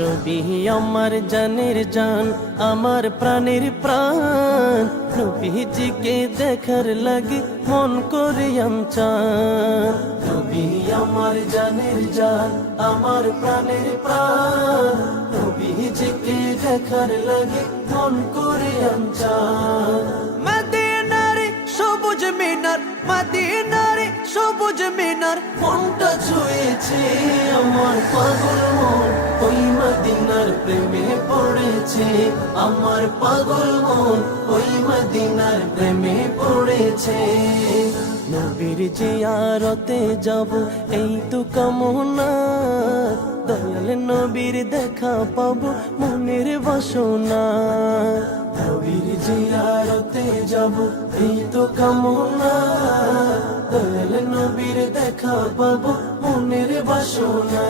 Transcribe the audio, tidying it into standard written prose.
নবী আমার জানের জান, আমার প্রাণের প্রাণ, নবীজিকে দেখার লাগে মন করে চান। নবী আমার জানের জান, আমার প্রাণের প্রাণ, নবীজিকে দেখার লাগে মন করে চান। মদিনারে সবুজ মিনার, মদিনারে সবুজ মিনার, মনটা ছুঁয়েছে আমার পাগল মন, ওই মদিনার প্রেমে পড়েছে আমার পাগল মন, ওই মদিনার প্রেমে পড়েছে। নবীর জিয়ারতে যাব এই তো কামনা, দয়াল নবীর দেখা পাবো মনের বাসনা। নবীর জিয়ারতে যাব এই তো কামনা, দয়াল নবীর দেখা পাবো মনের বাসনা।